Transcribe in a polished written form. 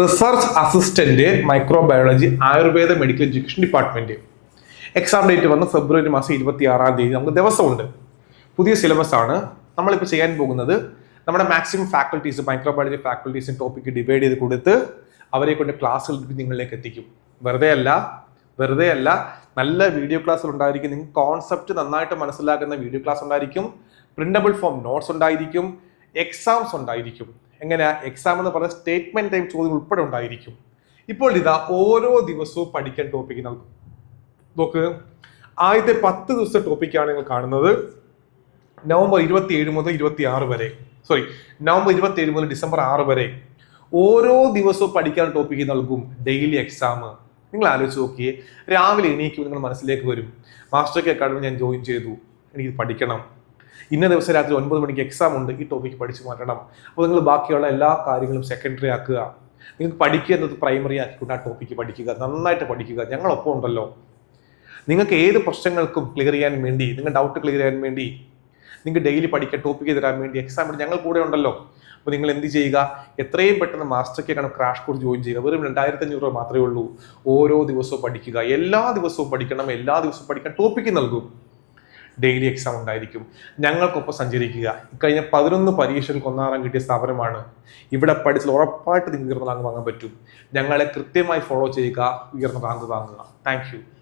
Research assistant microbiology Ayurveda medical education department. Exam date വന്ന് ഫെബ്രുവരി മാസം 26 നമുക്ക് ദിവസമുണ്ട്. പുതിയ സിലബസ് ആണ്. നമ്മളിപ്പോൾ ചെയ്യാൻ പോകുന്നത് നമ്മുടെ മാക്സിമം ഫാക്കൽറ്റീസ് മൈക്രോബയോളജി ഫാക്കൽറ്റീസിന് ടോപ്പിക്ക് ഡിവൈഡ് ചെയ്ത് കൊടുത്ത് അവരെ കൊണ്ട് ക്ലാസ്സുകൾ നിങ്ങളിലേക്ക് എത്തിക്കും. വെറുതെ അല്ല നല്ല വീഡിയോ ക്ലാസ്സുകൾ ഉണ്ടായിരിക്കും. നിങ്ങൾക്ക് കോൺസെപ്റ്റ് നന്നായിട്ട് മനസ്സിലാക്കുന്ന വീഡിയോ ക്ലാസ് ഉണ്ടായിരിക്കും. പ്രിന്റബിൾ ഫോം നോട്ട്സ് ഉണ്ടായിരിക്കും. എക്സാംസ് ഉണ്ടായിരിക്കും. എങ്ങനെ എക്സാം എന്ന് പറഞ്ഞ സ്റ്റേറ്റ്മെന്റ് ടൈപ്പ് ചോദ്യം ഉൾപ്പെടെ ഉണ്ടായിരിക്കും. ഇപ്പോൾ ഇതാ ഓരോ ദിവസവും പഠിക്കാൻ ടോപ്പിക്ക് നൽകും. നോക്ക്, ആദ്യത്തെ 10 ദിവസത്തെ ടോപ്പിക്കാണ് നിങ്ങൾ കാണുന്നത്. നവംബർ 27 മുതൽ 26 വരെ, നവംബർ 27 മുതൽ ഡിസംബർ 6 വരെ ഓരോ ദിവസവും പഠിക്കാൻ ടോപ്പിക്ക് നൽകും. ഡെയിലി എക്സാം നിങ്ങൾ ആലോചിച്ച് നോക്കിയേ. രാവിലെ എണീക്കുമ്പോൾ നിങ്ങൾ മനസ്സിലേക്ക് വരും, മാസ്റ്റർ കെ അക്കാഡമി ഞാൻ ജോയിൻ ചെയ്തു, എനിക്ക് പഠിക്കണം, ഇന്ന ദിവസം രാത്രി 9 മണിക്ക് എക്സാം ഉണ്ട്, ഈ ടോപ്പിക്ക് പഠിച്ചു മാറ്റണം. അപ്പോൾ നിങ്ങൾ ബാക്കിയുള്ള എല്ലാ കാര്യങ്ങളും സെക്കൻഡറി ആക്കുക. നിങ്ങൾക്ക് പഠിക്കുക എന്നത് പ്രൈമറി ആക്കിക്കൊണ്ട് ആ ടോപ്പിക്ക് പഠിക്കുക, നന്നായിട്ട് പഠിക്കുക. ഞങ്ങളൊപ്പം ഉണ്ടല്ലോ. നിങ്ങൾക്ക് ഏത് പ്രശ്നങ്ങൾക്കും ക്ലിയർ ചെയ്യാൻ വേണ്ടി, നിങ്ങൾ ഡൗട്ട് ക്ലിയർ ചെയ്യാൻ വേണ്ടി, നിങ്ങൾക്ക് ഡെയിലി പഠിക്കാൻ ടോപ്പിക്ക് തരാൻ വേണ്ടി എക്സാമിന് ഞങ്ങൾ കൂടെ ഉണ്ടല്ലോ. അപ്പോൾ നിങ്ങൾ എന്ത് ചെയ്യുക, എത്രയും പെട്ടെന്ന് master K academy crash course join ചെയ്യുക. വെറും 2500 രൂപ മാത്രമേ ഉള്ളൂ. ഓരോ ദിവസവും പഠിക്കുക, എല്ലാ ദിവസവും പഠിക്കണം, എല്ലാ ദിവസവും പഠിക്കാൻ ടോപ്പിക്ക് നൽകും. ഡെയിലി എക്സാം ഉണ്ടായിരിക്കും. ഞങ്ങൾക്കൊപ്പം സഞ്ചരിക്കുക. കഴിഞ്ഞ 11 പരീക്ഷകൾക്ക് 1ാം റാങ്ക് കിട്ടിയ സ്ഥാപനമാണ്. ഇവിടെ പഠിച്ചാൽ ഉറപ്പായിട്ട് നിങ്ങൾക്ക് ഉയർന്ന റാങ്ക് വാങ്ങാൻ പറ്റും. ഞങ്ങളെ കൃത്യമായി ഫോളോ ചെയ്യുക, ഉയർന്ന റാങ്ക് വാങ്ങുക. Thank you.